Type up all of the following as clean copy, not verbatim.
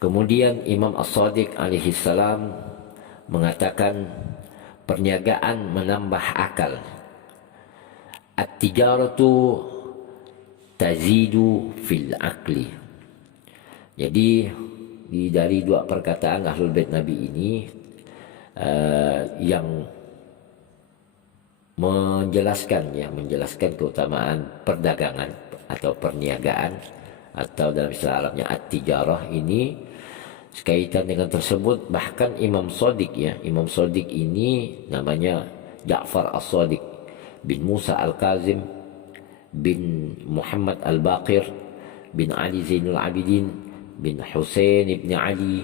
Kemudian Imam As-Shadiq alaihi salam mengatakan perniagaan menambah akal. At-tijaratu tazidu fil akli. Jadi dari dua perkataan Ahlul Bait Nabi ini yang menjelaskan keutamaan perdagangan atau perniagaan, atau dalam istilah Arabnya at-tijarah ini, sekaitan dengan tersebut bahkan Imam Shadiq Imam Shadiq ini namanya Ja'far As-Shadiq bin Musa Al-Kazim bin Muhammad Al-Baqir bin Ali Zainul Abidin bin Husain ibn Ali,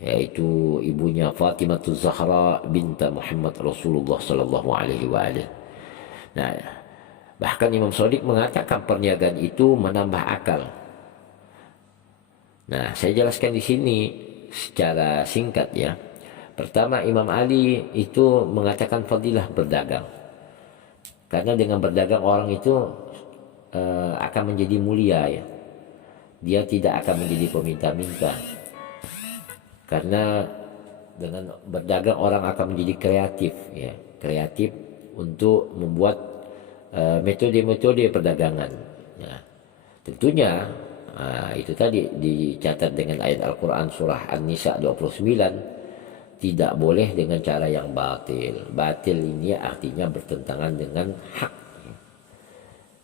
yaitu ibunya Fatimah Zahra binta Muhammad Rasulullah sallallahu alaihi wasallam. Nah, bahkan Imam Shadiq mengatakan perniagaan itu menambah akal. Nah, saya jelaskan di sini secara singkat ya. Pertama, Imam Ali itu mengatakan fadilah berdagang. Karena dengan berdagang orang itu akan menjadi mulia ya. Dia tidak akan menjadi peminta-minta. Karena dengan berdagang orang akan menjadi kreatif ya, kreatif untuk membuat metode-metode perdagangan. Nah, tentunya itu tadi dicatat dengan ayat Al-Quran surah An-Nisa 29, tidak boleh dengan cara yang batil. Batil ini artinya bertentangan dengan hak.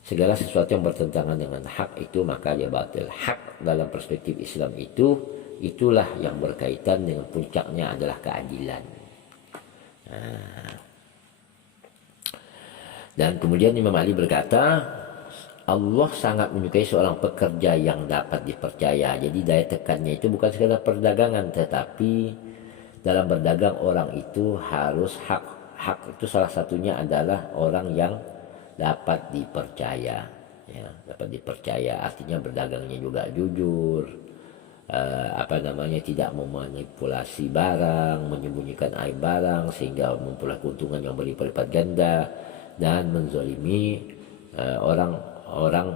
Segala sesuatu yang bertentangan dengan hak itu maka dia batil. Hak dalam perspektif Islam itulah yang berkaitan dengan puncaknya adalah keadilan. Dan kemudian Imam Ali berkata, Allah sangat menyukai seorang pekerja yang dapat dipercaya. Jadi daya tekannya itu bukan sekadar perdagangan, tetapi dalam berdagang orang itu harus hak. Hak itu salah satunya adalah orang yang dapat dipercaya. Ya, dapat dipercaya artinya berdagangnya juga jujur. Tidak memanipulasi barang, menyembunyikan aib barang sehingga memperoleh keuntungan yang berlipat-lipat ganda, dan menzalimi orang-orang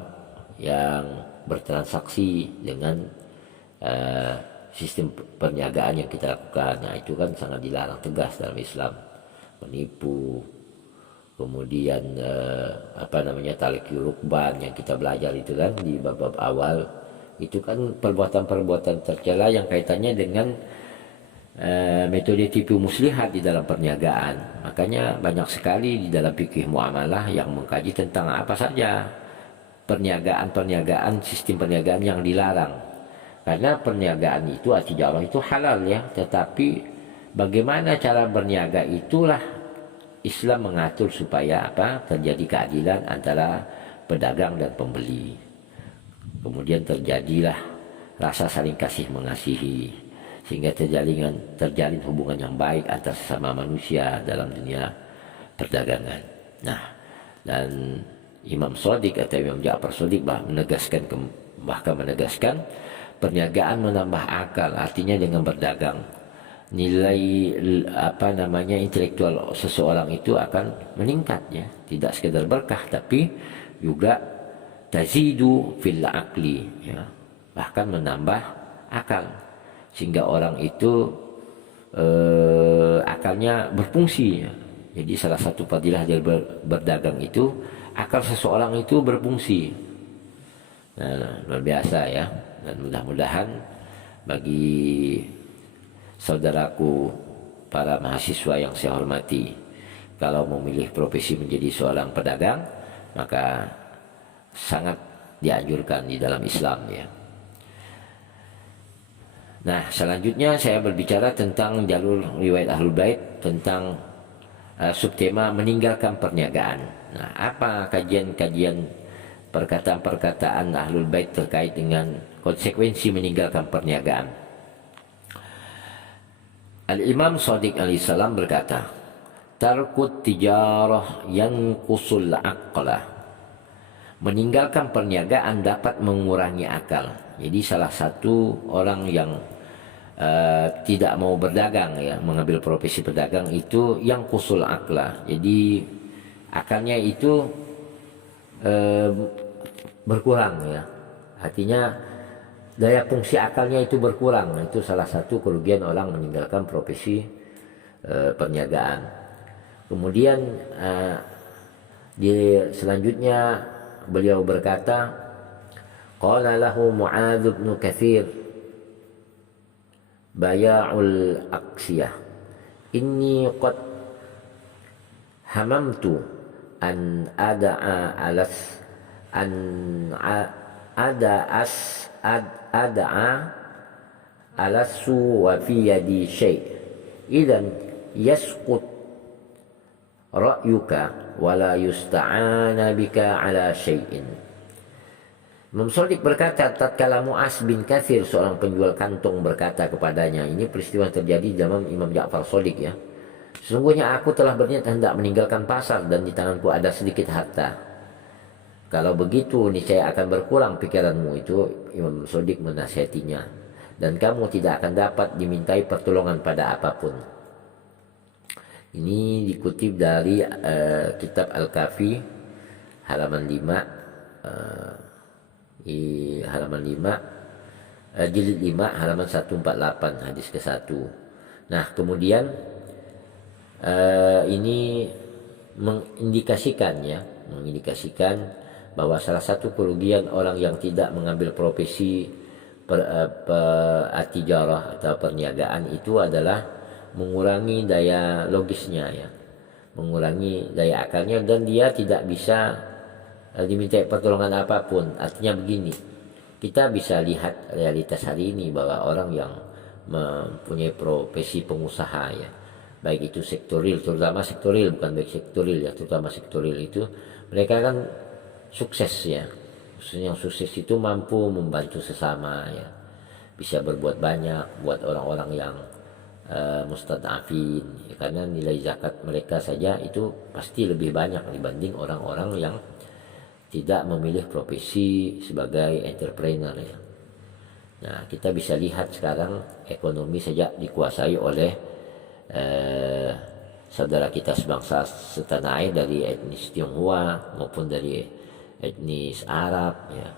yang bertransaksi dengan sistem perniagaan yang kita lakukan. Nah, itu kan sangat dilarang tegas dalam Islam. Menipu, kemudian talqi rukban yang kita belajar itu kan di bab-bab awal, itu kan perbuatan-perbuatan tercela yang kaitannya dengan metode tipu muslihat di dalam perniagaan. Makanya banyak sekali di dalam fikih muamalah yang mengkaji tentang apa saja perniagaan, sistem perniagaan yang dilarang. Karena perniagaan itu at-tijarah itu halal ya, tetapi bagaimana cara berniaga itulah Islam mengatur supaya terjadi keadilan antara pedagang dan pembeli. Kemudian terjadilah rasa saling kasih mengasihi, sehingga terjalin hubungan yang baik antara sesama manusia dalam dunia perdagangan. Nah, dan Imam Shadiq atau Imam Ja'far Shadiq bahkan menegaskan perniagaan menambah akal, artinya dengan berdagang nilai intelektual seseorang itu akan meningkat ya, tidak sekedar berkah tapi juga tazidu fil akli ya, bahkan menambah akal sehingga orang itu akalnya berfungsi ya. Jadi salah satu fadilah dari berdagang itu akal seseorang itu berfungsi. Nah, luar biasa ya. Dan mudah-mudahan bagi saudaraku para mahasiswa yang saya hormati, kalau memilih profesi menjadi seorang pedagang, maka sangat dianjurkan di dalam Islam ya. Nah, selanjutnya saya berbicara tentang jalur riwayat Ahlul Bait tentang subtema meninggalkan perniagaan. Nah, apa kajian-kajian perkataan-perkataan Ahlul Bait terkait dengan konsekuensi meninggalkan perniagaan? Al-Imam Shadiq alaihissalam berkata, tarkut tijarah yanqusul aqla. Meninggalkan perniagaan dapat mengurangi akal. Jadi salah satu orang yang tidak mau berdagang ya, mengambil profesi pedagang itu yang kusul akla. Jadi akalnya itu berkurang ya. Artinya daya fungsi akalnya itu berkurang. Itu salah satu kerugian orang meninggalkan profesi perniagaan. Kemudian selanjutnya beliau berkata, qala lahu Mu'adz bin Katsir baya'ul aqsiyah, inni qad hamamtu an ada'a alas an ada'a alasu wa fi yadi syai' idzan yasqut ra'yuka wa la yusta'ana bika ala syai'in. Imam Shadiq berkata, tatkala Mu'adz bin Katsir, seorang penjual kantong, berkata kepadanya, ini peristiwa terjadi zaman Imam Ja'far Shadiq ya, sesungguhnya aku telah berniat hendak meninggalkan pasar dan di tanganku ada sedikit harta. Kalau begitu niscaya akan berkurang pikiranmu. Itu Imam Shadiq menasihatinya, dan kamu tidak akan dapat dimintai pertolongan pada apapun. Ini dikutip dari kitab Al-Kafi halaman 5, halaman 5, jilid 5 halaman 148 hadis ke-1. Nah, kemudian ini mengindikasikan bahwa salah satu kerugian orang yang tidak mengambil profesi at-tijarah atau perniagaan itu adalah mengurangi daya logisnya ya, mengurangi daya akalnya, dan dia tidak bisa diminta pertolongan apapun. Artinya begini, kita bisa lihat realitas hari ini bahwa orang yang mempunyai profesi pengusaha ya, baik itu sektoril, terutama sektoril, bukan baik sektoril ya, terutama sektoril itu mereka kan sukses ya. Maksudnya yang sukses itu mampu membantu sesama ya, bisa berbuat banyak buat orang-orang yang mustadafin ya, karena nilai zakat mereka saja itu pasti lebih banyak dibanding orang-orang yang tidak memilih profesi sebagai entrepreneur ya. Nah, kita bisa lihat sekarang ekonomi saja dikuasai oleh saudara kita sebangsa setanah air dari etnis Tionghoa maupun dari etnis Arab ya.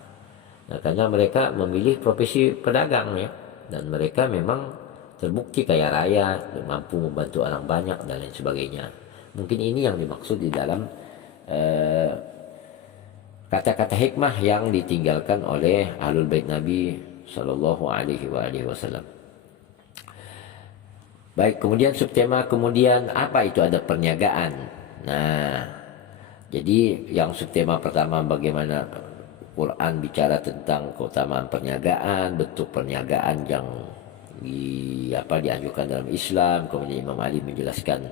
Nah, karena mereka memilih profesi pedagang ya, dan mereka memang terbukti kaya raya, mampu membantu orang banyak dan lain sebagainya. Mungkin ini yang dimaksud di dalam kata-kata hikmah yang ditinggalkan oleh Ahlul Bait Nabi Sallallahu Alaihi Wasallam. Baik, kemudian subtema kemudian apa itu ada perniagaan. Nah, jadi yang subtema pertama bagaimana Quran bicara tentang keutamaan perniagaan, bentuk perniagaan yang dianjurkan dalam Islam. Kemudian Imam Ali menjelaskan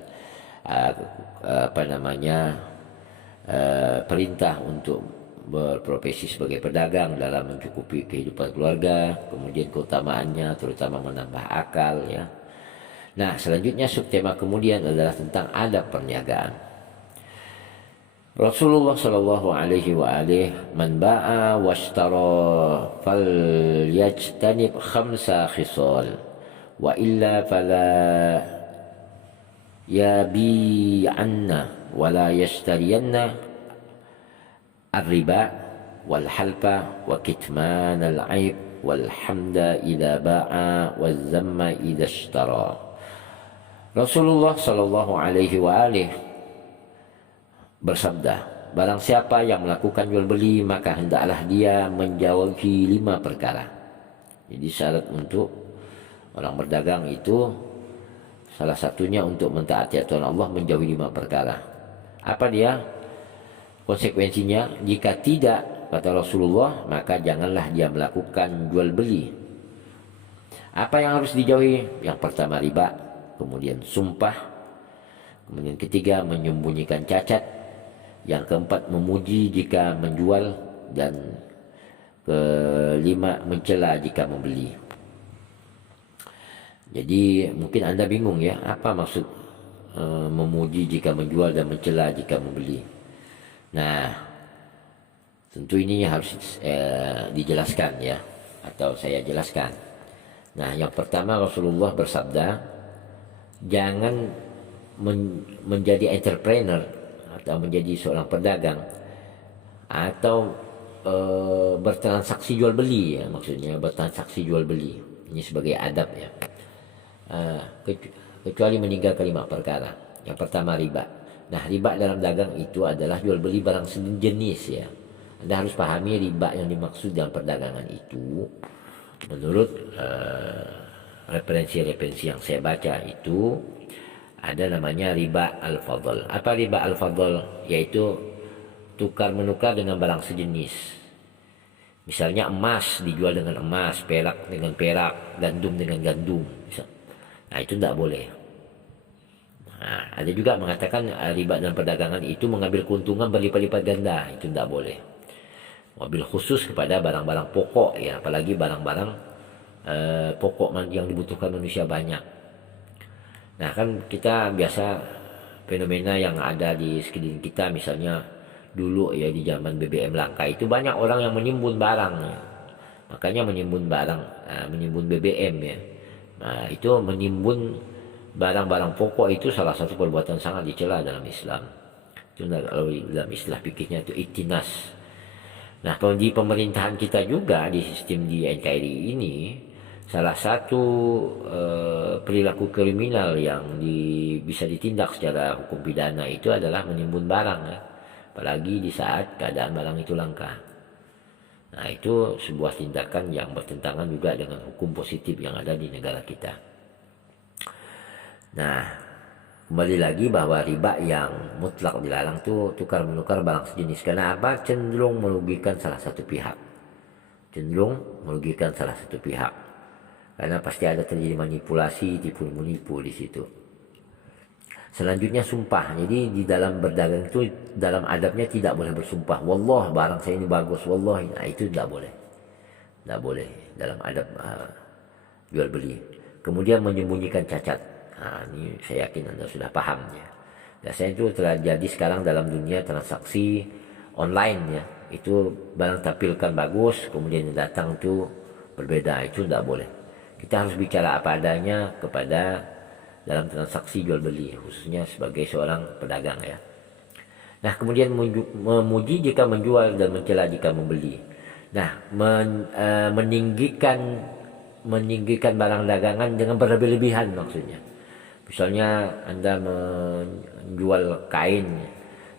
perintah untuk berprofesi sebagai pedagang dalam mencukupi kehidupan keluarga, kemudian keutamaannya terutama menambah akal ya. Nah, selanjutnya subtema kemudian adalah tentang adab perniagaan. Rasulullah sallallahu alaihi wa alihi, man ba'a washtara falyajtanib khamsa khisal wa illa fala yabi'anna wa la yashtariyanna ar-riba wal halfa wa kitman al-aib wal hamda idza ba'a waz zamma idza ishtara. Rasulullah sallallahu alaihi wa alihi bersabda, barang siapa yang melakukan jual beli maka hendaklah dia menjauhi 5 perkara. Jadi syarat untuk orang berdagang itu salah satunya untuk mentaati aturan Allah menjauhi 5 perkara. Apa dia? Konsekuensinya, jika tidak, kata Rasulullah, maka janganlah dia melakukan jual beli. Apa yang harus dijauhi? Yang pertama riba, kemudian sumpah, kemudian ketiga menyembunyikan cacat, yang keempat memuji jika menjual, dan kelima mencela jika membeli. Jadi mungkin Anda bingung ya, apa maksud memuji jika menjual dan mencela jika membeli. Nah, tentu ini harus dijelaskan ya, atau saya jelaskan. Nah, yang pertama Rasulullah bersabda, jangan menjadi entrepreneur atau menjadi seorang pedagang atau bertransaksi jual beli, ya, maksudnya bertransaksi jual beli. Ini sebagai adab, ya. Kecuali meninggalkan 5 perkara. Yang pertama riba. Nah, riba dalam dagang itu adalah jual beli barang sejenis, ya. Anda harus pahami riba yang dimaksud dalam perdagangan itu menurut referensi-referensi yang saya baca itu ada namanya riba al-fadl. Apa riba al-fadl? Yaitu tukar menukar dengan barang sejenis. Misalnya emas dijual dengan emas, perak dengan perak, gandum dengan gandum. Nah, itu tidak boleh. Nah, ada juga mengatakan riba dalam perdagangan itu mengambil keuntungan berlipat-lipat ganda. Itu tidak boleh. Mobil khusus kepada barang-barang pokok, ya, apalagi barang-barang pokok yang dibutuhkan manusia banyak. Nah, kan kita biasa fenomena yang ada di sekeliling kita, misalnya dulu ya di zaman BBM langka itu banyak orang yang menimbun barang, ya. Makanya menimbun barang, menimbun BBM, ya. Nah, itu menimbun barang-barang pokok itu salah satu perbuatan sangat dicela dalam Islam. Itu kalau dalam istilah fikihnya itu iktinas. Nah, di pemerintahan kita juga di sistem di NKRI ini salah satu perilaku kriminal yang bisa ditindak secara hukum pidana itu adalah menimbun barang, ya. Apalagi di saat keadaan barang itu langka. Nah, itu sebuah tindakan yang bertentangan juga dengan hukum positif yang ada di negara kita. Nah, kembali lagi bahwa riba yang mutlak dilarang itu tukar menukar barang sejenis. Karena apa? Cenderung merugikan salah satu pihak. Karena pasti ada terjadi manipulasi, tipu-menipu di situ. Selanjutnya sumpah. Jadi di dalam berdagang itu dalam adabnya tidak boleh bersumpah. Wallah barang saya ini bagus, wallah. Nah, itu tidak boleh. Tidak boleh dalam adab jual beli. Kemudian menyembunyikan cacat. Nah, ini saya yakin Anda sudah paham, ya. Biasanya itu terjadi sekarang dalam dunia transaksi online, ya. Itu barang tampilkan bagus, kemudian datang itu berbeda. Itu tidak boleh. Kita harus bicara apa adanya kepada dalam transaksi jual beli, khususnya sebagai seorang pedagang, ya. Nah, kemudian memuji jika menjual dan mencela jika membeli. Nah, meninggikan barang dagangan dengan berlebih-lebihan maksudnya. Misalnya Anda menjual kain,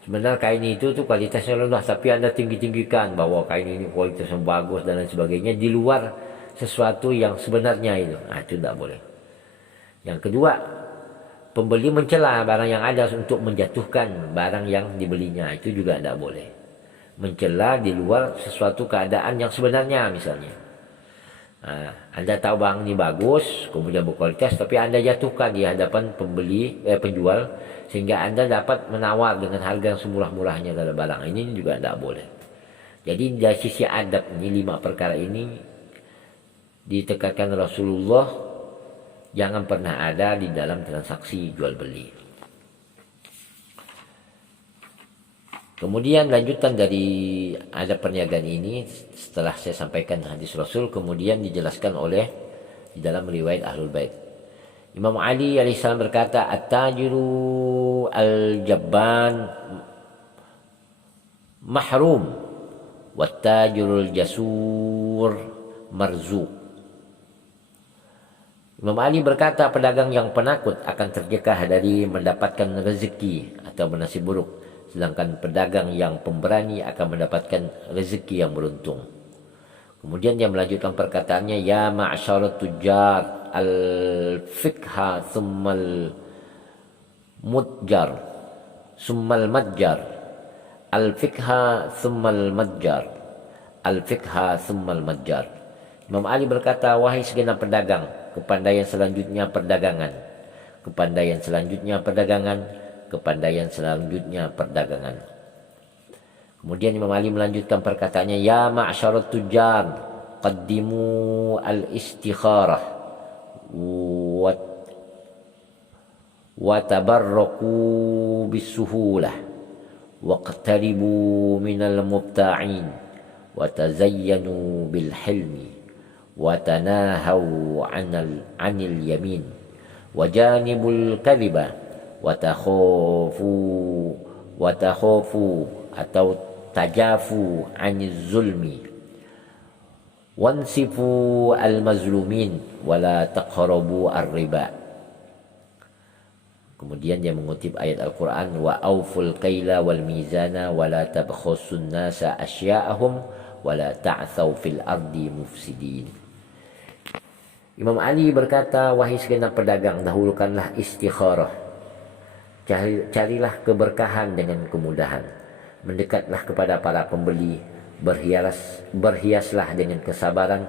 sebenarnya kain itu tuh kualitasnya rendah, tapi Anda tinggi-tinggikan bahwa kain ini kualitasnya bagus dan lain sebagainya di luar sesuatu yang sebenarnya itu. Nah, itu tidak boleh. Yang kedua, pembeli mencela barang yang ada untuk menjatuhkan barang yang dibelinya. Itu juga tidak boleh. Mencela di luar sesuatu keadaan yang sebenarnya misalnya. Nah, Anda tahu barang ini bagus, kemudian berkualitas, tapi Anda jatuhkan di hadapan penjual, sehingga Anda dapat menawar dengan harga yang semurah-murahnya dalam barang. Ini juga tidak boleh. Jadi dari sisi adab ini 5 perkara ini ditekankan Rasulullah jangan pernah ada di dalam transaksi jual beli. Kemudian lanjutan dari adab perniagaan ini setelah saya sampaikan hadis Rasul, kemudian dijelaskan oleh di dalam riwayat Ahlul Bait. Imam Ali alaihissalam berkata, "At-tajiru al-jabban mahrum, wat-tajirul jasur marzuq." Imam Ali berkata, pedagang yang penakut akan terjekah dari mendapatkan rezeki atau bernasib buruk. Sedangkan pedagang yang pemberani akan mendapatkan rezeki yang beruntung. Kemudian dia melanjutkan perkataannya, ya ma'asyarat tujar al-fikha summal mudjar summal madjar al-fikha summal madjar al-fikha summal madjar. Imam Ali berkata, wahai segenap pedagang, kepandaian selanjutnya perdagangan, kepandaian selanjutnya perdagangan, kepandaian selanjutnya perdagangan. Kemudian Imam Ali melanjutkan perkataannya, ya ma'asyarat tujar qaddimu al-istikharah wa tabarraku bisuhulah waqtaribu minal mubta'in wa tazayyanu bil hilmi wa tanahaw anil yamin wa janibul kadhiba wa takhafu atau tajafu 'anil zulmi wansifu al-mazlumin wala taqrabu ar-riba. Kemudian dia mengutip ayat Al-Quran, wa auful qaila wal mizana wala tabkhasun nasa asya'ahum wala ta'thaw fil ardi mufsidin. Imam Ali berkata, wahai segenap pedagang, dahulukanlah istikharah. Carilah keberkahan dengan kemudahan. Mendekatlah kepada para pembeli, berhiaslah dengan kesabaran.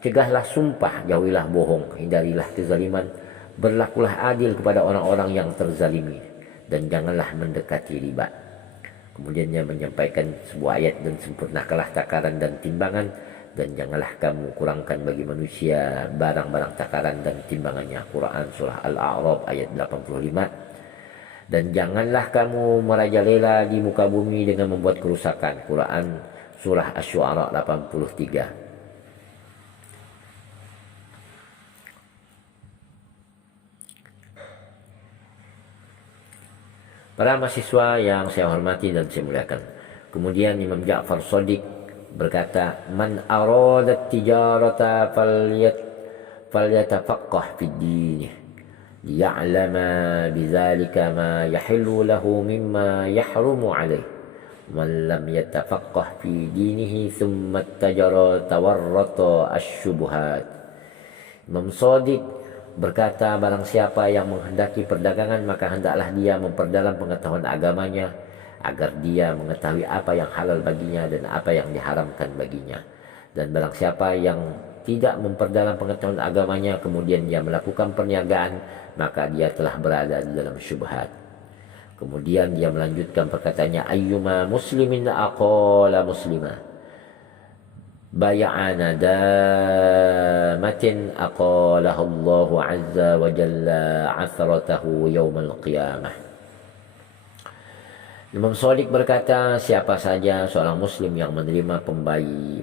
Cegahlah sumpah, jauhilah bohong, hindarilah kezaliman. Berlakulah adil kepada orang-orang yang terzalimi dan janganlah mendekati riba. Kemudian dia menyampaikan sebuah ayat, dan sempurnakanlah takaran dan timbangan, dan janganlah kamu kurangkan bagi manusia barang-barang takaran dan timbangannya. Quran surah Al-A'raf ayat 85. Dan janganlah kamu merajalela di muka bumi dengan membuat kerusakan. Quran surah Asy-Syu'ara 83. Para mahasiswa yang saya hormati dan saya muliakan. Kemudian Imam Ja'far Shadiq berkata, man arada tijarata falyatafaqqah fid din liya'lama bidzalika ma yahillu lahu mimma yahrumu alayh. Man lam yatafaqqah fi dinihi thumma tajara tawarrata asy-syubhat. Imam Shadiq berkata, barang siapa yang menghendaki perdagangan, maka hendaklah dia memperdalam pengetahuan agamanya, agar dia mengetahui apa yang halal baginya dan apa yang diharamkan baginya. Dan barang siapa yang tidak memperdalam pengetahuan agamanya, kemudian dia melakukan perniagaan, maka dia telah berada di dalam syubhat. Kemudian dia melanjutkan perkataannya, ayyuma muslimin aqala muslimah bay'ana damatin aqalahu Allah azza wa jalla athratahu yaumal qiyamah. Imam Shadiq berkata, siapa saja seorang muslim yang menerima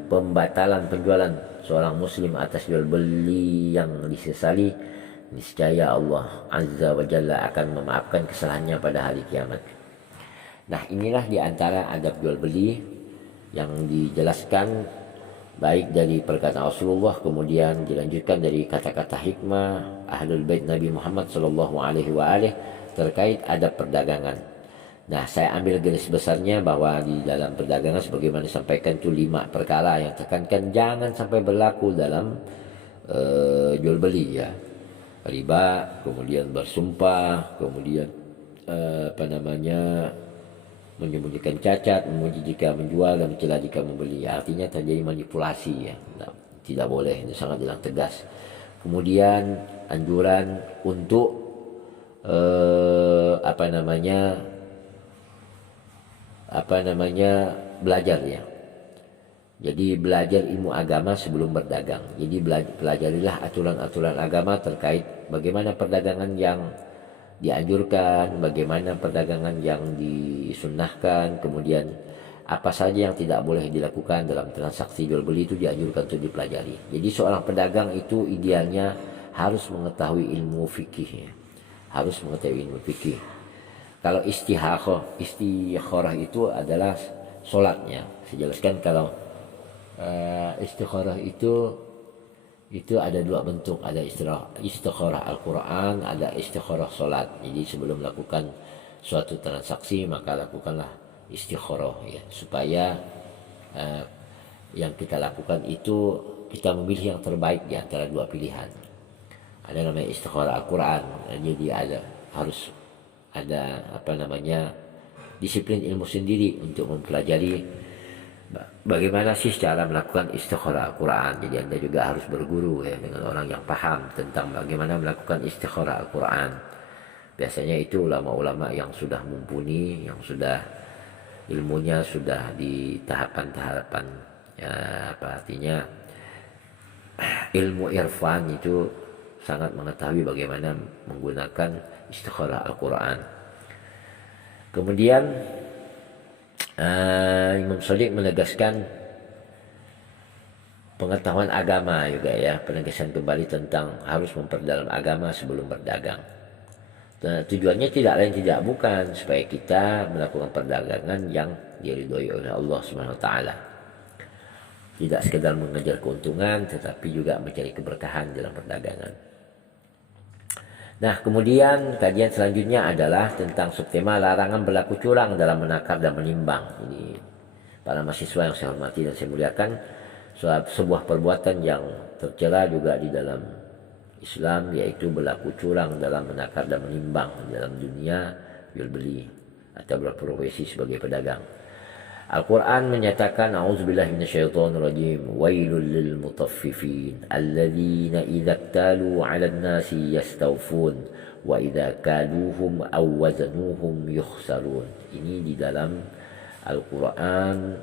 pembatalan penjualan seorang muslim atas jual beli yang disesali, niscaya Allah azza wa jalla akan memaafkan kesalahannya pada hari kiamat. Nah, inilah diantara adab jual beli yang dijelaskan baik dari perkataan Rasulullah, kemudian dilanjutkan dari kata-kata hikmah Ahlul Bait Nabi Muhammad sallallahu alaihi wasallam terkait adab perdagangan. Nah, saya ambil garis besarnya bahwa di dalam perdagangan sebagaimana disampaikan itu 5 perkara yang tekankan jangan sampai berlaku dalam jual beli ya. Riba, kemudian bersumpah, kemudian menyembunyikan cacat, memuji jika menjual dan mencela jika membeli. Artinya terjadi manipulasi ya. Nah, tidak boleh, itu sangat jelas tegas. Kemudian anjuran untuk belajar ya. Jadi belajar ilmu agama sebelum berdagang. Jadi pelajarilah aturan-aturan agama terkait bagaimana perdagangan yang dianjurkan, bagaimana perdagangan yang disunnahkan, kemudian apa saja yang tidak boleh dilakukan dalam transaksi jual beli itu dianjurkan untuk dipelajari. Jadi seorang pedagang itu idealnya harus mengetahui ilmu fikih, harus mengetahui ilmu fikih. Kalau istikharah itu adalah sholatnya. Saya jelaskan kalau istikharah itu ada 2 bentuk, ada istikharah Al-Quran, ada istikharah solat. Jadi sebelum melakukan suatu transaksi maka lakukanlah istikharah ya, supaya yang kita lakukan itu kita memilih yang terbaik di antara 2 pilihan. Ada namanya istikharah Al-Quran, jadi harus ada disiplin ilmu sendiri untuk mempelajari bagaimana sih cara melakukan istikharah Al-Quran. Jadi Anda juga harus berguru ya dengan orang yang paham tentang bagaimana melakukan istikharah Al-Quran. Biasanya itu ulama-ulama yang sudah mumpuni, yang sudah ilmunya sudah di tahapan-tahapan ya, artinya ilmu irfan itu sangat mengetahui bagaimana menggunakan istikharah Al-Quran. Kemudian Imam Shadiq menegaskan pengetahuan agama juga ya, penegasan kembali tentang harus memperdalam agama sebelum berdagang. Nah, tujuannya tidak lain tidak bukan supaya kita melakukan perdagangan yang diridhoi oleh Allah Subhanahu wa taala. Tidak sekedar mengejar keuntungan tetapi juga mencari keberkahan dalam perdagangan. Nah, kemudian kajian selanjutnya adalah tentang subtema larangan berlaku curang dalam menakar dan menimbang. Ini para mahasiswa yang saya hormati dan saya muliakan, sebuah perbuatan yang tercela juga di dalam Islam, yaitu berlaku curang dalam menakar dan menimbang dalam dunia jual beli atau berprofesi sebagai pedagang. Al-Quran menyatakan, A'udzubillahi minasyaitonirrajim, wailul lil mutaffifin alladzina idza iktalu 'alan nasi yastawfun wa idza kaluhum aw wazanuhum yukhsarun. Ini di dalam Al-Quran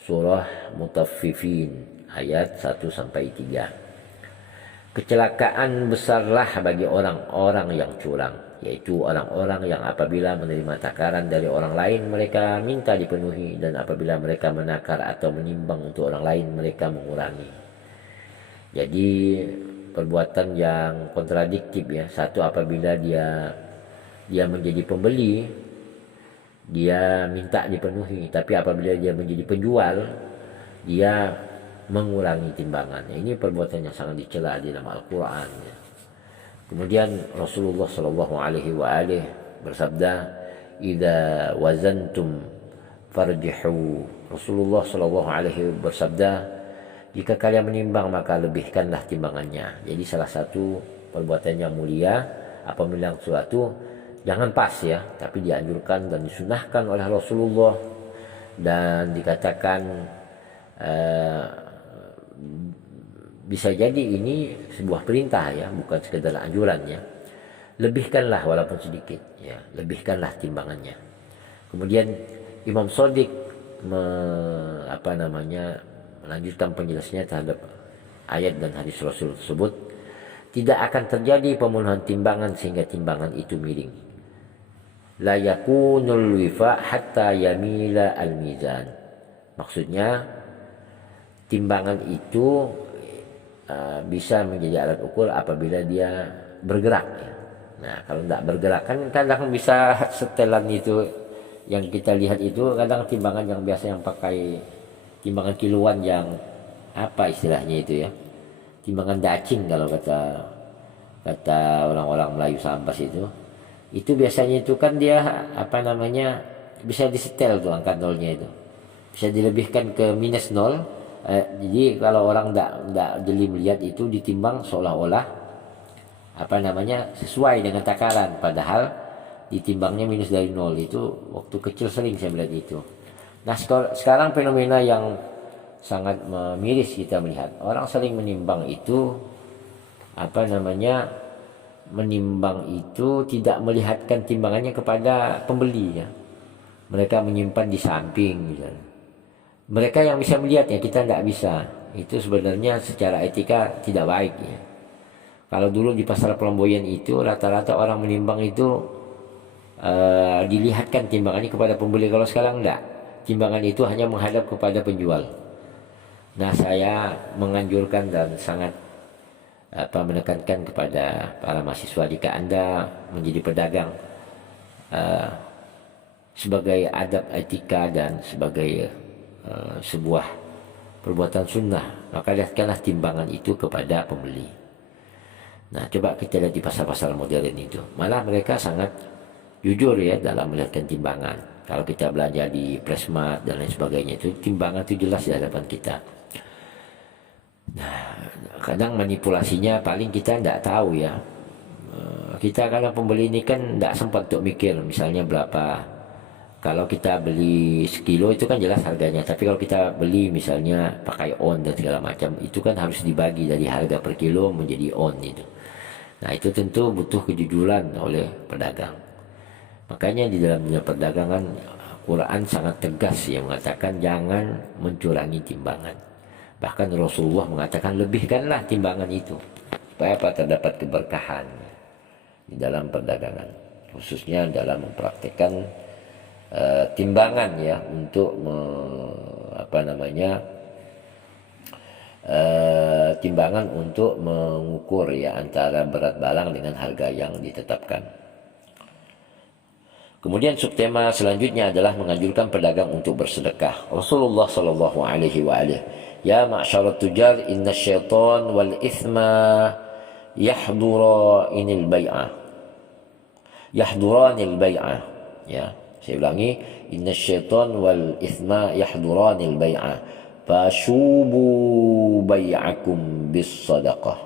surah Mutaffifin ayat 1 sampai 3. Kecelakaan besarlah bagi orang-orang yang curang, yaitu orang-orang yang apabila menerima takaran dari orang lain mereka minta dipenuhi, dan apabila mereka menakar atau menimbang untuk orang lain mereka mengurangi. Jadi perbuatan yang kontradiktif ya. Satu, apabila dia menjadi pembeli dia minta dipenuhi, tapi apabila dia menjadi penjual dia mengurangi timbangannya. Ini perbuatan yang sangat dicela di dalam Al-Quran ya. Kemudian Rasulullah Shallallahu Alaihi Wasallam bersabda, "Idza wazantum farjihu." Rasulullah Shallallahu Alaihi bersabda, jika kalian menimbang maka lebihkanlah timbangannya. Jadi salah satu perbuatan yang mulia apabila sesuatu jangan pas ya, tapi dianjurkan dan disunahkan oleh Rasulullah, dan dikatakan bisa jadi ini sebuah perintah ya, bukan sekedar anjuran ya. Lebihkanlah walaupun sedikit ya, lebihkanlah timbangannya. Kemudian Imam Shadiq melanjutkan penjelasannya terhadap ayat dan hadis Rasul tersebut, tidak akan terjadi pemenuhan timbangan sehingga timbangan itu miring. La yakunul wifa hatta yamila al-mizan. Maksudnya timbangan itu bisa menjadi alat ukur apabila dia bergerak ya. Nah, kalau tidak bergerak kan kadang bisa setelan itu yang kita lihat itu, kadang timbangan yang biasa yang pakai timbangan kiloan yang apa istilahnya itu ya, timbangan dacing kalau kata orang-orang Melayu Sambas itu biasanya itu kan dia bisa disetel tuh angka nolnya itu, bisa dilebihkan ke minus nol. Jadi kalau orang tidak jeli melihat itu ditimbang seolah-olah sesuai dengan takaran, padahal ditimbangnya minus dari nol. Itu waktu kecil sering saya melihat itu. Nah, sekarang fenomena yang sangat miris kita melihat, orang sering menimbang itu menimbang itu tidak melihatkan timbangannya kepada pembeli ya. Mereka menyimpan di samping misalnya. Mereka yang bisa melihatnya, kita tidak bisa. Itu sebenarnya secara etika tidak baik ya. Kalau dulu di pasar Pelamboyan itu rata-rata orang menimbang itu dilihatkan timbangannya kepada pembeli. Kalau sekarang tidak, timbangan itu hanya menghadap kepada penjual. Nah, saya menganjurkan dan sangat menekankan kepada para mahasiswa, jika Anda menjadi pedagang sebagai adab etika dan sebagai sebuah perbuatan sunnah, maka lihatkanlah timbangan itu kepada pembeli. Nah, coba kita lihat di pasar-pasar modern itu, malah mereka sangat jujur ya dalam melihatkan timbangan. Kalau kita belanja di Presmart dan lain sebagainya, itu timbangan itu jelas di hadapan kita. Nah, kadang manipulasinya paling kita tidak tahu ya. Kita kalau pembeli ini kan tidak sempat untuk mikir misalnya berapa. Kalau kita beli sekilo itu kan jelas harganya, tapi kalau kita beli misalnya pakai on dan segala macam, itu kan harus dibagi dari harga per kilo menjadi on itu. Nah, itu tentu butuh kejujuran oleh pedagang. Makanya di dalam dunia perdagangan, Quran sangat tegas yang mengatakan jangan mencurangi timbangan. Bahkan Rasulullah mengatakan lebihkanlah timbangan itu supaya terdapat keberkahan di dalam perdagangan, khususnya dalam mempraktikkan timbangan ya untuk timbangan untuk mengukur ya antara berat barang dengan harga yang ditetapkan. Kemudian subtema selanjutnya adalah menganjurkan pedagang untuk bersedekah. Rasulullah sallallahu alaihi wa alihi, ya ma'syarat tujar, inna syaitan wal ithma yahdura inil bai'ah. Yahduranil bai'ah. Ya, saya ulangi, inna syaitan wal ithma yahduranil bai'ah. Fashubu bai'akum bis sadaqah.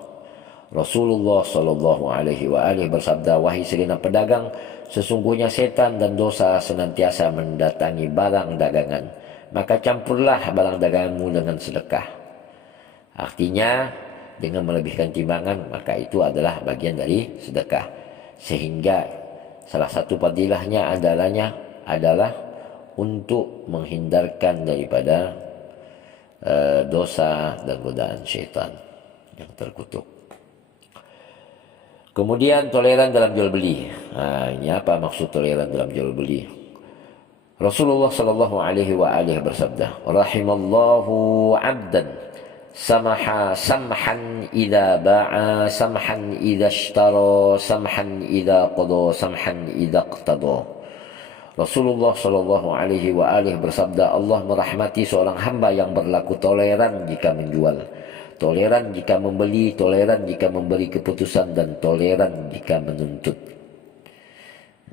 Rasulullah sallallahu alaihi wa alihi bersabda, wahai segenap pedagang, sesungguhnya setan dan dosa senantiasa mendatangi barang dagangan, maka campurlah barang daganganmu dengan sedekah. Artinya dengan melebihkan timbangan, maka itu adalah bagian dari sedekah. Sehingga salah satu fadilahnya adalah untuk menghindarkan daripada dosa dan godaan syaitan yang terkutuk. Kemudian toleran dalam jual beli. Ini apa maksud toleran dalam jual beli? Rasulullah sallallahu alaihi wa alihi bersabda, rahimallahu 'abdan samaha samhan idza ba'a samhan idza ishtara samhan idza qada samhan idza iqtada. Rasulullah sallallahu alaihi wa alihi bersabda, Allah merahmati seorang hamba yang berlaku toleran jika menjual, toleran jika membeli, toleran jika memberi keputusan, dan toleran jika menuntut.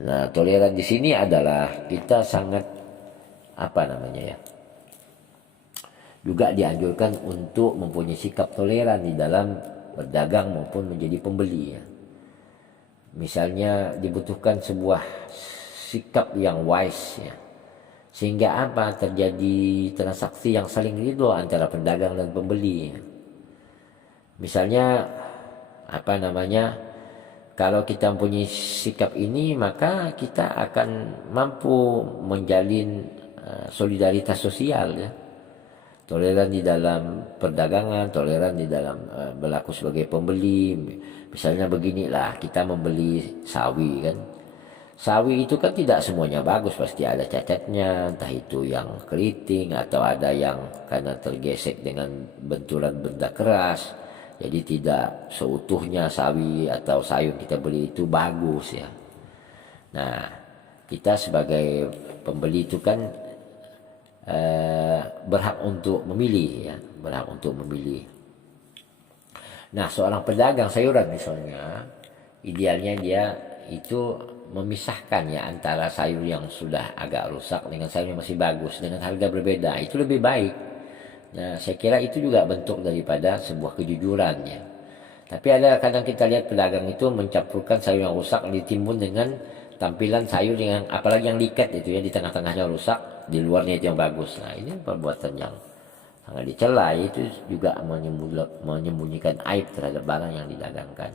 Nah, toleran di sini adalah kita sangat juga dianjurkan untuk mempunyai sikap toleran di dalam berdagang maupun menjadi pembeli. Misalnya dibutuhkan sebuah sikap yang wise, sehingga terjadi transaksi yang saling ridho antara pedagang dan pembeli. Misalnya kalau kita mempunyai sikap ini, maka kita akan mampu menjalin solidaritas sosial, ya. Toleran di dalam perdagangan, toleran di dalam berlaku sebagai pembeli. Misalnya beginilah, kita membeli sawi, kan. Sawi itu kan tidak semuanya bagus, pasti ada cacatnya, entah itu yang keriting atau ada yang karena tergesek dengan benturan benda keras. Jadi tidak seutuhnya sawi atau sayur kita beli itu bagus, ya. Nah, kita sebagai pembeli itu kan berhak untuk memilih, ya, berhak untuk memilih. Nah, seorang pedagang sayuran misalnya, idealnya dia itu memisahkan, ya, antara sayur yang sudah agak rusak dengan sayur yang masih bagus dengan harga berbeda. Itu lebih baik. Nah, saya kira itu juga bentuk daripada sebuah kejujuran, ya. Tapi ada kadang kita lihat pedagang itu mencampurkan sayur yang rusak ditimbun dengan tampilan sayur yang apalagi yang liket itu, ya, di tengah-tengahnya rusak, di luarnya itu yang bagus. Nah, ini perbuatan yang sangat dicela, itu juga menyembunyikan aib terhadap barang yang didagangkan.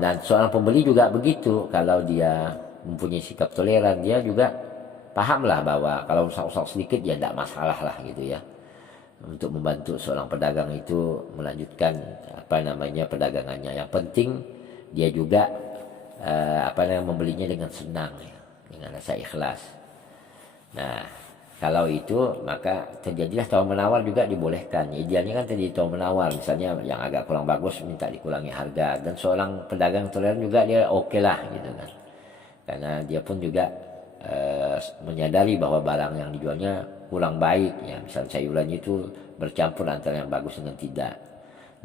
Dan seorang pembeli juga begitu, kalau dia mempunyai sikap toleran, dia juga pahamlah bahwa kalau rusak-rusak sedikit ya tidak masalah lah, gitu, ya. Untuk membantu seorang pedagang itu melanjutkan perdagangannya. Yang penting dia juga membelinya dengan senang, ya, dengan rasa ikhlas. Nah, kalau itu maka terjadilah tawar menawar juga dibolehkan. Idealnya kan terjadi tawar menawar, misalnya yang agak kurang bagus minta dikurangi harga, dan seorang pedagang toleran juga dia oke lah, gitu kan. Karena dia pun juga menyadari bahwa barang yang dijualnya kurang baik, ya, misalnya sayuran itu bercampur antara yang bagus dengan tidak.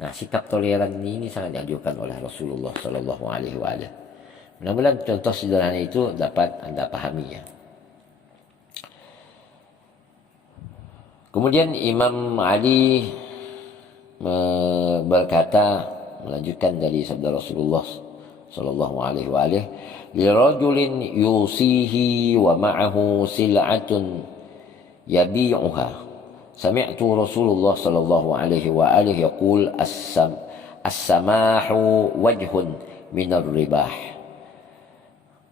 Nah, sikap toleran ini sangat dianjurkan oleh Rasulullah Shallallahu Alaihi Wasallam. Mudah-mudahan contoh sederhana itu dapat Anda pahami, ya. Kemudian Imam Ali berkata, melanjutkan dari sabda Rasulullah Shallallahu Alaihi Wasallam, lirajulin yusihi wa ma'ahu sil'atun yabi'uha. Sami'tu Rasulullah sallallahu alaihi wa alihi yaqul as-samahu wajhun minar ribah.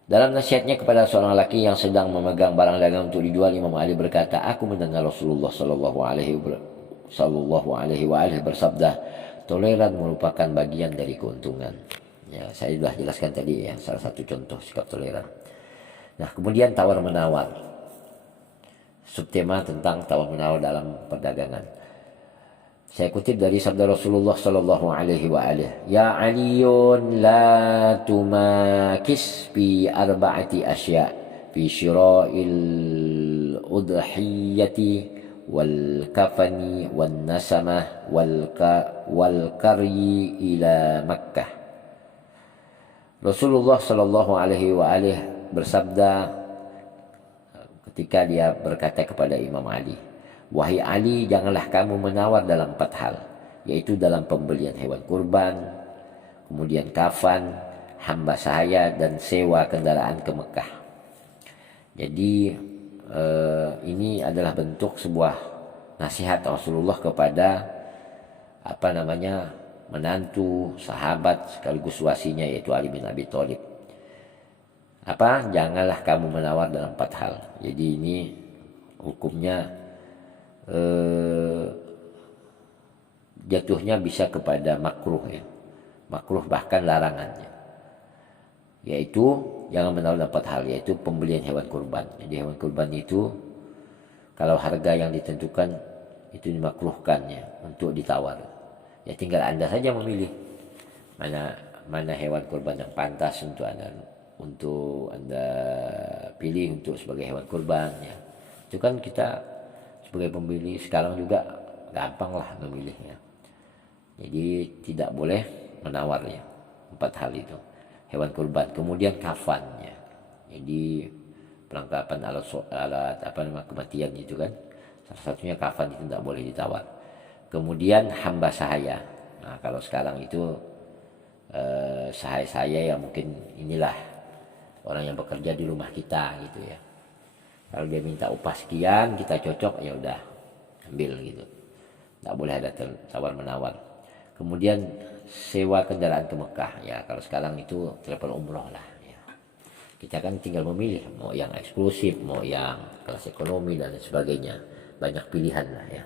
Dalam nasihatnya kepada seorang laki yang sedang memegang barang dagang untuk dijual, Imam Ali berkata, aku mendengar Rasulullah sallallahu alaihi wa alihi bersabda, toleran merupakan bagian dari keuntungan. Ya, saya sudah jelaskan tadi, ya, salah satu contoh sikap toleran. Nah, kemudian tawar menawar. Subtema tentang tawar menawar dalam perdagangan. Saya kutip dari sabda Rasulullah sallallahu alaihi wa alihi, "Ya Aliyun la tumakis fi arba'ati asya' fi syira'il udhiyati wal kafani wan nasamah wal qaryi ila Makkah." Rasulullah sallallahu alaihi wa alihi bersabda ketika dia berkata kepada Imam Ali, "Wahai Ali, janganlah kamu menawar dalam 4 hal, yaitu dalam pembelian hewan kurban, kemudian kafan, hamba sahaya, dan sewa kendaraan ke Mekah." Jadi ini adalah bentuk sebuah nasihat Rasulullah kepada menantu, sahabat sekaligus wasinya, yaitu Ali bin Abi Thalib. Janganlah kamu menawar dalam 4 hal. Jadi ini hukumnya jatuhnya bisa kepada makruh ya, makruh bahkan larangannya, yaitu jangan menawar dapat hal, yaitu pembelian hewan kurban. Jadi hewan kurban itu kalau harga yang ditentukan itu dimakruhkannya untuk ditawar. Ya tinggal Anda saja memilih mana hewan kurban yang pantas untuk anda pilih untuk sebagai hewan kurban ya. Itu kan kita sebagai pembeli sekarang juga gampang lah memilihnya. Jadi tidak boleh menawar ya 4 hal itu. Hewan kurban, kemudian kafannya. Jadi perlengkapan alat kematian itu kan. Salah satunya kafan itu tidak boleh ditawar. Kemudian hamba sahaya. Nah, kalau sekarang itu sahaya yang mungkin inilah orang yang bekerja di rumah kita gitu ya. Kalau dia minta upah sekian, kita cocok, ya udah ambil gitu. Tidak boleh ada tawar menawar. Kemudian sewa kendaraan ke Mekah. Ya kalau sekarang itu travel umroh lah. Ya. Kita kan tinggal memilih mau yang eksklusif, mau yang kelas ekonomi dan sebagainya. Banyak pilihan lah ya.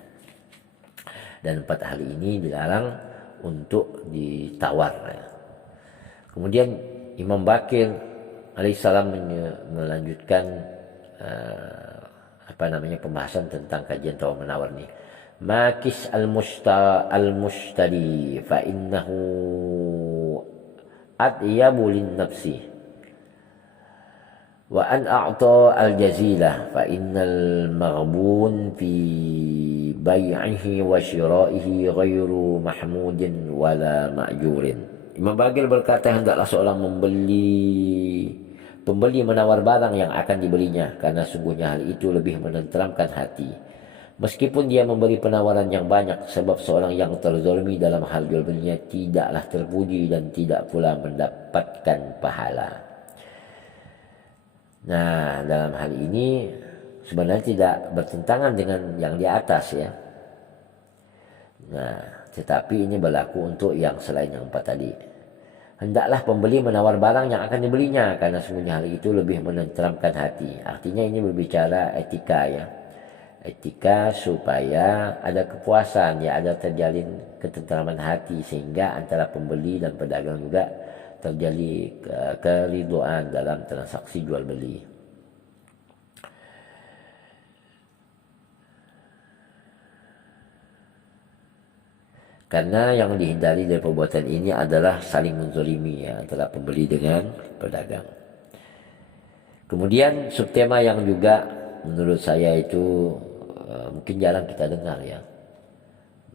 Dan 4 hal ini dilarang untuk ditawar. Ya. Kemudian Imam Bakir alaihissalam melanjutkan pembahasan tentang kajian tawar menawar nih. Makis al-mushtari fa innahu atyabu lin nafsi wa an a'ta al-jazilah fa innal maghbun fi bai'ihi wa shira'ihi ghairu mahmudin wala ma'jurin. Imam Bakir berkata, hendaklah seorang pembeli menawar barang yang akan dibelinya, karena sungguhnya hal itu lebih menenteramkan hati. Meskipun dia memberi penawaran yang banyak, sebab seorang yang terzalimi dalam hal jual belinya tidaklah terpuji dan tidak pula mendapatkan pahala. Nah, dalam hal ini sebenarnya tidak bertentangan dengan yang di atas ya. Nah, tetapi ini berlaku untuk yang selain yang 4 tadi. Hendaklah pembeli menawar barang yang akan dibelinya, karena sungguhnya hal itu lebih menenteramkan hati. Artinya ini berbicara etika ya. Etika supaya ada kepuasan ya, ada terjalin ketenteraman hati, sehingga antara pembeli dan pedagang juga terjadi keriduan dalam transaksi jual beli. Karena yang dihindari dari perbuatan ini adalah saling menzalimi ya, antara pembeli dengan pedagang. Kemudian subtema yang juga menurut saya itu mungkin jarang kita dengar ya.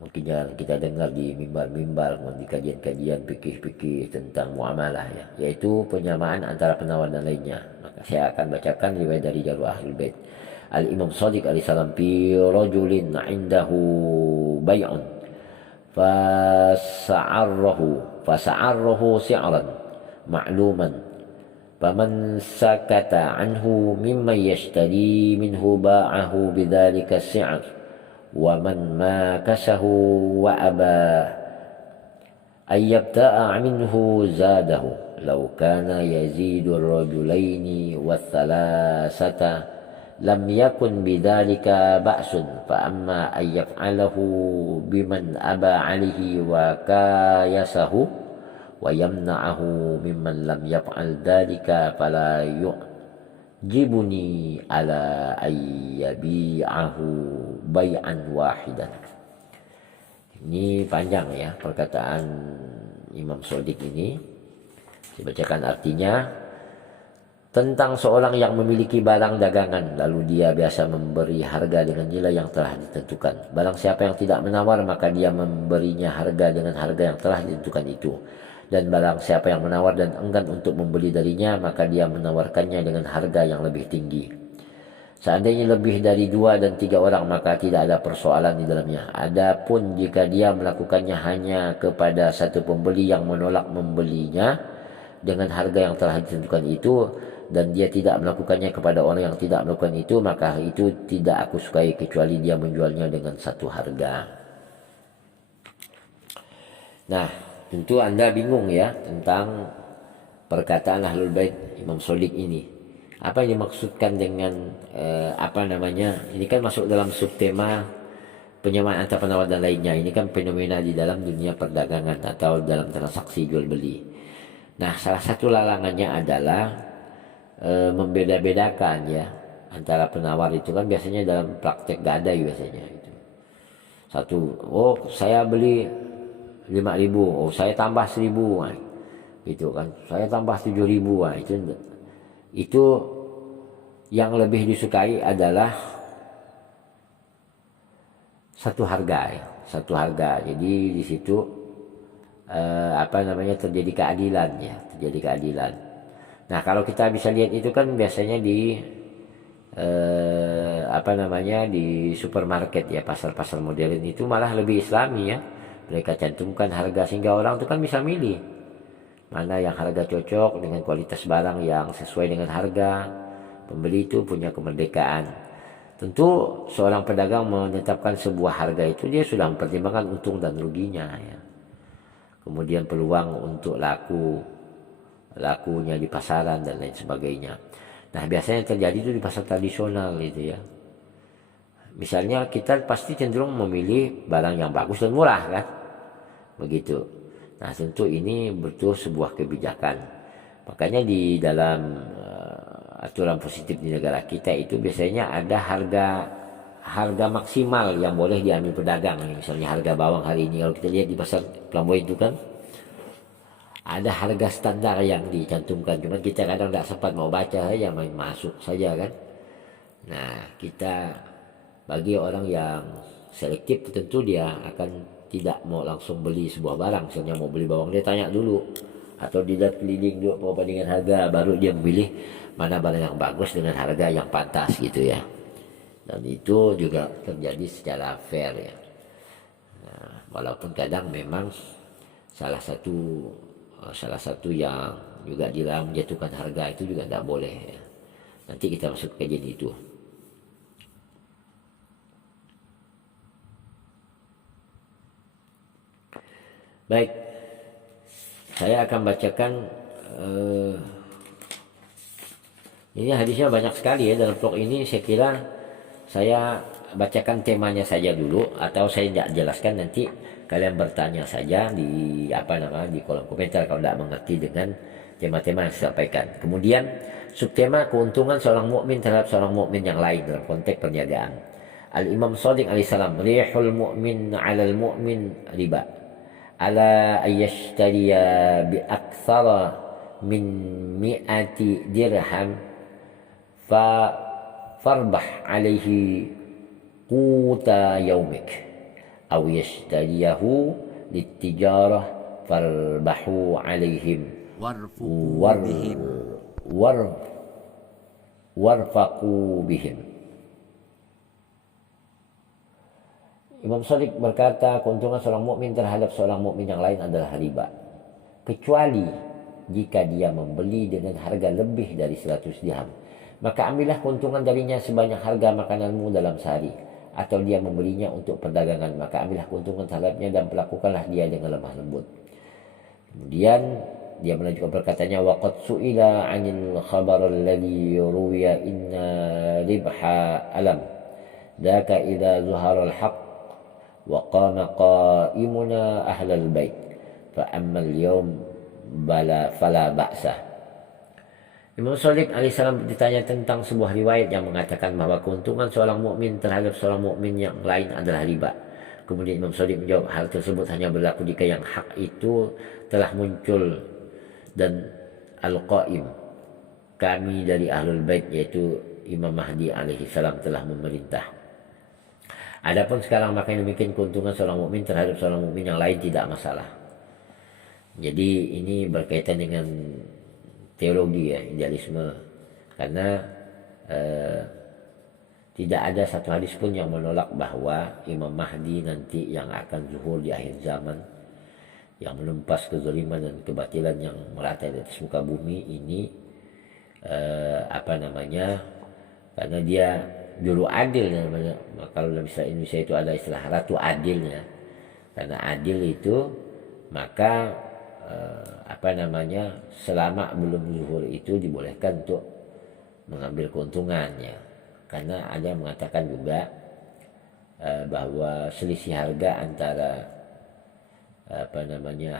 Mungkin jarang kita dengar di mimbar-mimbar, di kajian-kajian fikih-fikih tentang muamalah ya, yaitu penyamaan antara penawar dan lainnya. Maka saya akan bacakan riwayat dari jalur Ahlul Bait. Al-Imam Shadiq alaihissalam fi rajulin indahu bay'un fasa'arrahu si'ran ma'luman faman sakata anhu mimman yashtari minhu ba'ahu bidzalika si'r wa man makasahu wa aba ayyabta'a minhu zadahu law kana yazidu ar-rajulaini wath-thalathata lam yakun bidzalika ba'sun fa amma ay yaf'alahu biman aba 'alaihi wa kayasahu wa yamna'ahu mimman lam yaf'al dzalika fala yu'jibuni ala ay yabi'ahu bai'an wahidan. Ini panjang ya perkataan Imam Shadiq ini. Saya bacakan artinya. Tentang seorang yang memiliki barang dagangan, lalu dia biasa memberi harga dengan nilai yang telah ditentukan. Barang siapa yang tidak menawar, maka dia memberinya harga dengan harga yang telah ditentukan itu. Dan barang siapa yang menawar dan enggan untuk membeli darinya, maka dia menawarkannya dengan harga yang lebih tinggi. Seandainya lebih dari 2 dan 3 orang, maka tidak ada persoalan di dalamnya. Adapun jika dia melakukannya hanya kepada satu pembeli yang menolak membelinya dengan harga yang telah ditentukan itu, dan dia tidak melakukannya kepada orang yang tidak melakukan itu, maka itu tidak aku sukai kecuali dia menjualnya dengan satu harga. Nah, tentu Anda bingung ya tentang perkataan Ahlul Bait Imam Shadiq ini. Apa yang dimaksudkan dengan ini kan masuk dalam subtema penyamaan antar penawar dan lainnya. Ini kan fenomena di dalam dunia perdagangan atau dalam transaksi jual beli. Nah, salah satu larangannya adalah membeda-bedakan ya antara penawar itu kan biasanya dalam praktek gadai biasanya itu. Satu, oh saya beli 5.000, oh saya tambah 1.000, nah, gitu kan. Saya tambah 7.000, nah, itu yang lebih disukai adalah satu harga ya, satu harga. Jadi di situ terjadi keadilan ya, terjadi keadilan. Nah, kalau kita bisa lihat itu kan biasanya di di supermarket ya, pasar-pasar modern itu malah lebih islami ya. Mereka cantumkan harga sehingga orang itu kan bisa milih mana yang harga cocok dengan kualitas barang yang sesuai dengan harga. Pembeli itu punya kemerdekaan. Tentu seorang pedagang menetapkan sebuah harga itu dia sudah mempertimbangkan untung dan ruginya ya. Kemudian peluang untuk lakunya di pasaran dan lain sebagainya. Nah, biasanya terjadi itu di pasar tradisional itu ya. Misalnya kita pasti cenderung memilih barang yang bagus dan murah kan, begitu. Nah, tentu ini betul sebuah kebijakan. Makanya di dalam aturan positif di negara kita itu biasanya ada harga maksimal yang boleh diambil pedagang. Misalnya harga bawang hari ini kalau kita lihat di pasar Pelabuhan itu kan ada harga standar yang dicantumkan, cuma kita kadang tidak sempat mau baca saja, main masuk saja kan. Nah, kita bagi orang yang selektif tentu dia akan tidak mau langsung beli sebuah barang. Misalnya mau beli bawang, dia tanya dulu atau dia keliling dulu perbandingan harga, baru dia memilih mana barang yang bagus dengan harga yang pantas gitu ya. Dan itu juga terjadi secara fair ya. Nah, walaupun kadang memang salah satu yang juga dilarang menjatuhkan harga itu juga tidak boleh ya. Nanti kita masuk ke kajian itu. Baik, saya akan bacakan ini hadisnya banyak sekali ya dalam vlog ini. Saya kira saya bacakan temanya saja dulu, atau saya tidak jelaskan, nanti kalian bertanya saja di di kolom komentar kalau tidak mengerti dengan tema-tema yang saya sampaikan. Kemudian subtema keuntungan seorang mukmin terhadap seorang mukmin yang lain dalam konteks perniagaan. Al-Imam Shadiq alaihissalam, rihul mu'min 'alal mu'min riba. Ala ayyashtariya bi aktsara min 100 dirham farbah 'alaihi quta yaumik aw yashtariyahu litijarah farbahu 'alaihim warfaqu bihim. Imam Shadiq berkata, keuntungan seorang mukmin terhadap seorang mukmin yang lain adalah riba, kecuali jika dia membeli dengan harga lebih dari 100 dirham. Maka ambillah keuntungan darinya sebanyak harga makananmu dalam sehari. Atau dia membelinya untuk perdagangan, maka ambillah keuntungan terhadapnya dan perlakukanlah dia dengan lemah lembut. Kemudian dia melanjutkan perkataannya, waqad su'ila 'anil khabar alladhi ruwiya inna ribha alam dzaka idza zuhara al-haqq wa qama qa'imuna ahlal bait fa ammal yawm fala ba'sa. Imam Shadiq alaihissalam ditanya tentang sebuah riwayat yang mengatakan bahwa keuntungan seorang mukmin terhadap seorang mukmin yang lain adalah riba, kemudian Imam Shadiq menjawab, hal tersebut hanya berlaku jika yang hak itu telah muncul dan Al-Qaim, kami dari Ahlul Bait yaitu Imam Mahdi alaihi salam telah memerintah. Adapun sekarang maka yang demikian keuntungan seorang mukmin terhadap seorang mukmin yang lain tidak masalah. Jadi ini berkaitan dengan teologi ya, idealisme. Karena tidak ada satu hadis pun yang menolak bahwa Imam Mahdi nanti yang akan zuhur di akhir zaman, yang menumpas kezaliman dan kebatilan yang merata di atas muka bumi ini, karena dia juru adil namanya. Kalau dalam istilah Indonesia itu ada istilah ratu adilnya. Karena adil itu maka selama belum zuhur itu dibolehkan untuk mengambil keuntungannya. Karena ada yang mengatakan juga bahwa selisih harga antara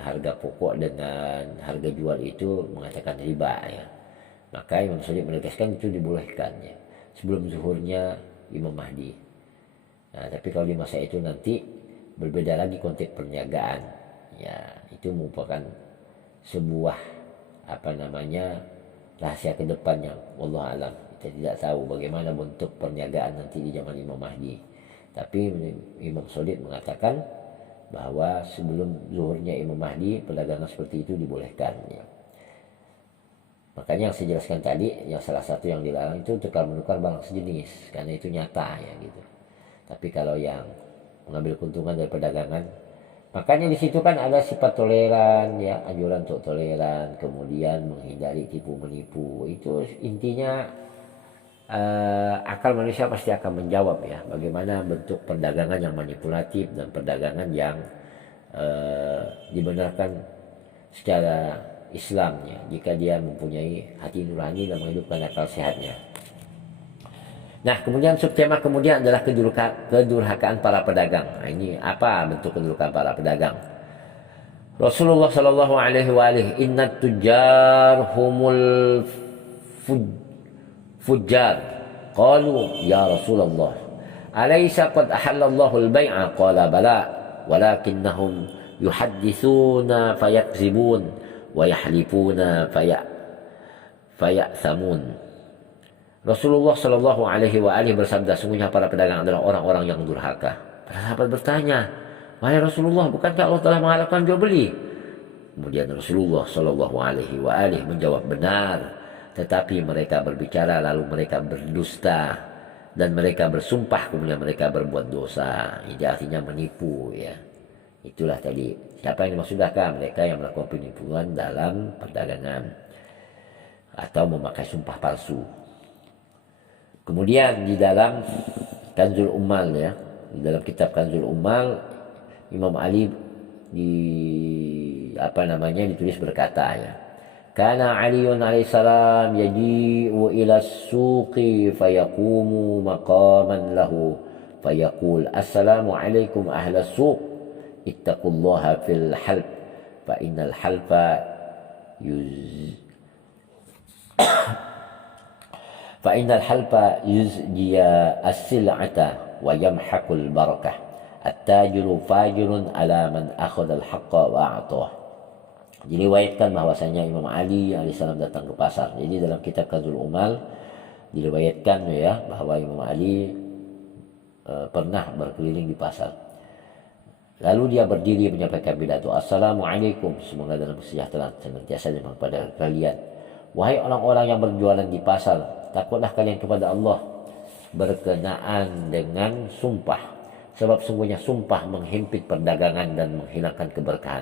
harga pokok dengan harga jual itu mengatakan riba ya. Maka Imam Shadiq menegaskan itu dibolehkan ya, sebelum zuhurnya Imam Mahdi. Nah, tapi kalau di masa itu nanti berbeda lagi konteks perniagaan. Ya, itu merupakan sebuah rahasia ke depan yang wallahu alam. Kita tidak tahu bagaimana bentuk perniagaan nanti di zaman Imam Mahdi. Tapi Imam Shadiq mengatakan bahwa sebelum zuhurnya Imam Mahdi perdagangan seperti itu dibolehkan ya. Makanya yang saya jelaskan tadi, yang salah satu yang dilarang itu tukar menukar barang sejenis, karena itu nyata ya gitu. Tapi kalau yang mengambil keuntungan dari perdagangan, makanya di situ kan ada sifat toleran ya, anjuran untuk toleran, kemudian menghindari tipu menipu. Itu intinya akal manusia pasti akan menjawab ya, bagaimana bentuk perdagangan yang manipulatif dan perdagangan yang dibenarkan secara Islamnya jika dia mempunyai hati nurani dan menghidupkan akal sehatnya. Nah, kemudian subtema kemudian adalah kedurhakaan para pedagang. Nah, ini apa bentuk kedurhakaan para pedagang? Rasulullah sallallahu alaihi wa alihi, innat tujar humul fujjar. Qalu ya Rasulullah, alaysa qad ahallallahu al-bai'a? Qala bala, walakinnahum yuhaddithuna fayakzibun wa yahlifuna faya'samun. Rasulullah sallallahu alaihi wa alihi bersabda, sungguhnya para pedagang adalah orang-orang yang durhaka. Para sahabat bertanya, wahai Rasulullah, bukankah Allah telah menghalalkan jual beli? Kemudian Rasulullah sallallahu alaihi wa alihi menjawab, benar, tetapi mereka berbicara lalu mereka berdusta dan mereka bersumpah kemudian mereka berbuat dosa. Ini artinya menipu ya. Itulah tadi, siapa yang dimaksudkan? Mereka yang melakukan penipuan dalam perdagangan atau memakai sumpah palsu. Kemudian di dalam Kanzul Ummal ya, di dalam kitab Kanzul Ummal, Imam Ali ditulis berkata ya, kana Aliun alaihissalam yaji'u ila suqi fayaqumu maqaman lahu fayaqul assalamu alaikum ahla suq ittaqullaha fil half fa innal halfa yuzjiya as-sil'ata wa yamhaqul barakah at-tajiru fajirun ala man akhadha al-haqqa wa a'tah. Diriwayatkan bahwasanya Imam Ali alaihissalam datang ke pasar. Jadi dalam kitab Kanzul Ummal diriwayatkan ya bahwa Imam Ali pernah berkeliling di pasar. Lalu dia berdiri menyampaikan pidato, assalamualaikum, semoga dalam kesejahteraan senantiasa limpah pada kalian. Wahai orang-orang yang berjualan di pasar, takutlah kalian kepada Allah berkenaan dengan sumpah. Sebab sungguhnya sumpah menghimpit perdagangan dan menghilangkan keberkahan.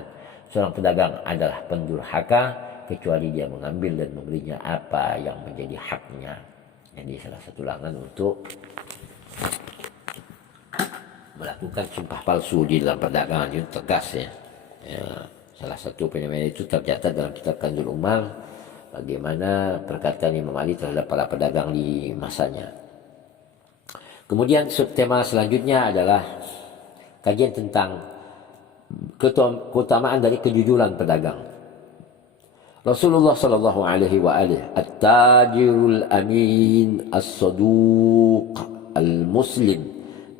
Seorang pedagang adalah pendurhaka kecuali dia mengambil dan membelinya apa yang menjadi haknya. Jadi salah satu larangan untuk melakukan sumpah palsu di dalam perdagangan itu tegas ya. Salah satu fenomena itu tercatat dalam kitab Kanzul Ummal, bagaimana perkataan Imam Ali terhadap para pedagang di masanya. Kemudian subtema selanjutnya adalah kajian tentang keutamaan dari kejujuran pedagang. Rasulullah sallallahu alaihi wa alihi, at-tajirul amin as-saduq al-muslim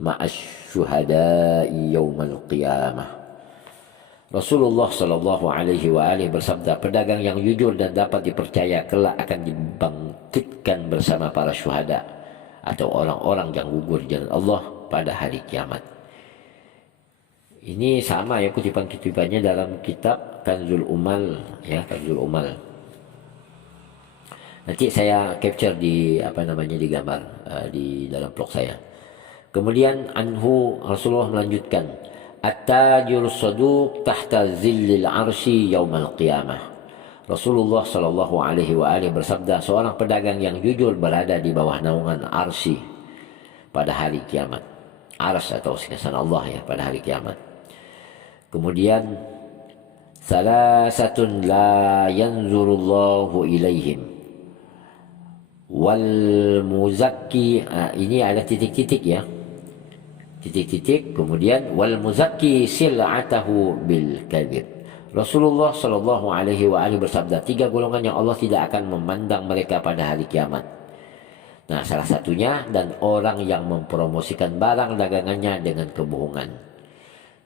ma'asy syuhada'i yaumal qiyamah. Rasulullah sallallahu alaihi wa alihi bersabda, pedagang yang jujur dan dapat dipercaya kelak akan dibangkitkan bersama para syuhada atau orang-orang yang gugur di jalan Allah pada hari kiamat. Ini sama ya kutipan-kutipannya dalam kitab Kanzul Umal ya, Kanzul Umal. Nanti saya capture di di gambar di dalam blog saya. Kemudian anhu Rasulullah melanjutkan, at-tajir saduq tahta zillil arsy yaumal qiyamah. Rasulullah sallallahu alaihi wa alihi bersabda, seorang pedagang yang jujur berada di bawah naungan arsy pada hari kiamat. Ars atau singgasana Allah ya pada hari kiamat. Kemudian salasatun la yanzurullahu ilaihim wal muzakki, ini ada titik-titik ya. Titik-titik, kemudian wal muzakki sil'atahu bil kadhib. Rasulullah sallallahu alaihi wa alihi bersabda, 3 golongan yang Allah tidak akan memandang mereka pada hari kiamat. Nah, salah satunya dan orang yang mempromosikan barang dagangannya dengan kebohongan.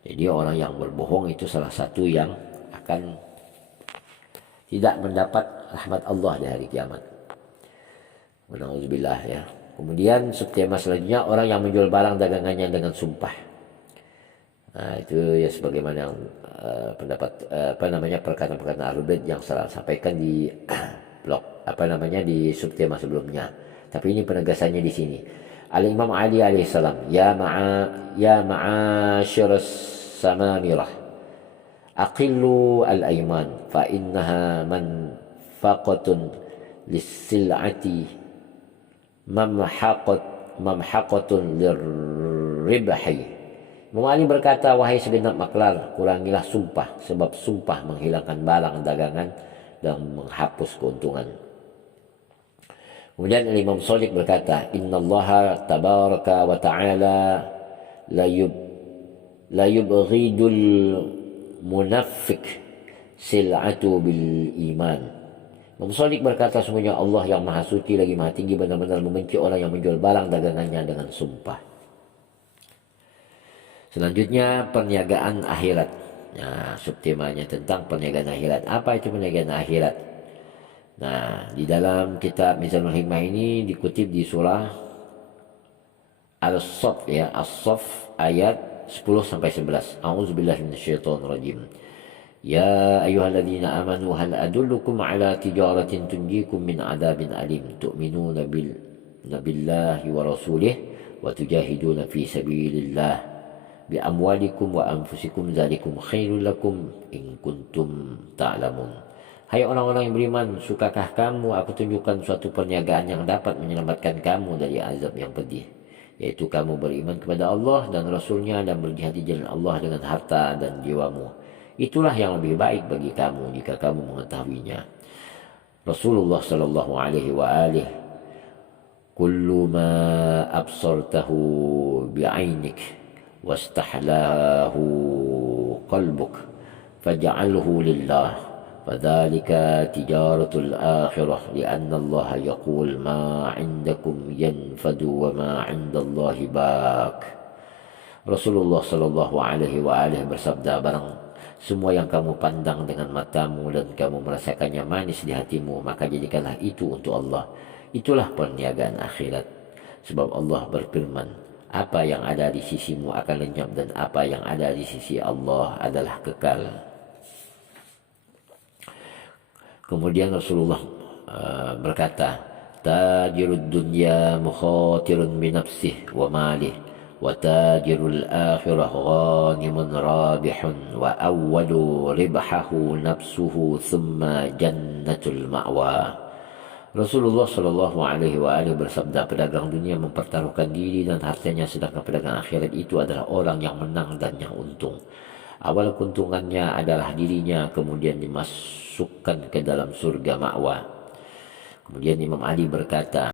Jadi orang yang berbohong itu salah satu yang akan tidak mendapat rahmat Allah di hari kiamat. Na'udzubillah ya. Kemudian subtema selanjutnya orang yang menjual barang dagangannya dengan sumpah. Nah, itu ya sebagaimana pendapat perkataan-perkataan Ahlul Bait yang saya sampaikan di blog di subtema sebelumnya. Tapi ini penegasannya di sini. Al-Imam Ali alaihissalam, ya ma'asyiras samamirah, aqillu al-ayman fa innaha manfaqatun lis-sil'ati mamhaqatun lirribhi. Imam Ali berkata, wahai segenap maklar, kurangilah sumpah, sebab sumpah menghilangkan barang dagangan dan menghapus keuntungan. Kemudian Imam Shadiq berkata, innallaha tabaraka wa ta'ala la yubghidul munafiq sil'atu bil iman. Imam Shadiq berkata, sungguhnya Allah yang maha suci lagi maha tinggi benar-benar membenci orang yang menjual barang dagangannya dengan sumpah. Selanjutnya perniagaan akhirat. Nah, subtemanya tentang perniagaan akhirat. Apa itu perniagaan akhirat? Nah, di dalam kitab Mizanul Hikmah ini dikutip di surah Al-Saff ya, As-Saff ayat 10 sampai 11. A'udzubillahi minasyaitonirrajim. Ya ayyuhalladzina amanu hal adullukum ala tijaratin tunjikum min adzabin alim tu'minuna billahi wa rasulih wa tujahiduna fi sabilillah bi amwalikum wa anfusikum dzalikum khairul lakum in kuntum ta'lamun. Hai orang-orang yang beriman, sukakah kamu aku tunjukkan suatu perniagaan yang dapat menyelamatkan kamu dari azab yang pedih, yaitu kamu beriman kepada Allah dan Rasulnya dan berjihad di jalan Allah dengan harta dan jiwamu. Itulah yang lebih baik bagi kamu jika kamu mengetahuinya. Rasulullah sallallahu alaihi wa alihi, kullu ma absartahu bi'ainik wastahlahu qalbuk faj'alhu lillah fadzalika tijaratul akhirah li'anna Allah yaqul ma 'indakum yanfadu wa ma 'indallahi baq. Rasulullah sallallahu alaihi wa alihi bersabda, barang semua yang kamu pandang dengan matamu dan kamu merasakannya manis di hatimu, maka jadikanlah itu untuk Allah. Itulah perniagaan akhirat. Sebab Allah berfirman, apa yang ada di sisimu akan lenyap dan apa yang ada di sisi Allah adalah kekal. Kemudian Rasulullah berkata, tajirud dunya mukhatirun binafsih wa malih wa tajirul akhirah ghanimun rabihun wa awwalu ribahahu nafsuhu thumma jannatul ma'wa. Rasulullah sallallahu alaihi wa alihi bersabda, pedagang dunia mempertaruhkan diri dan hartanya, sedangkan pedagang akhirat itu adalah orang yang menang dan yang untung. Awal keuntungannya adalah dirinya, kemudian dimasukkan ke dalam surga ma'wa. Kemudian Imam Ali berkata,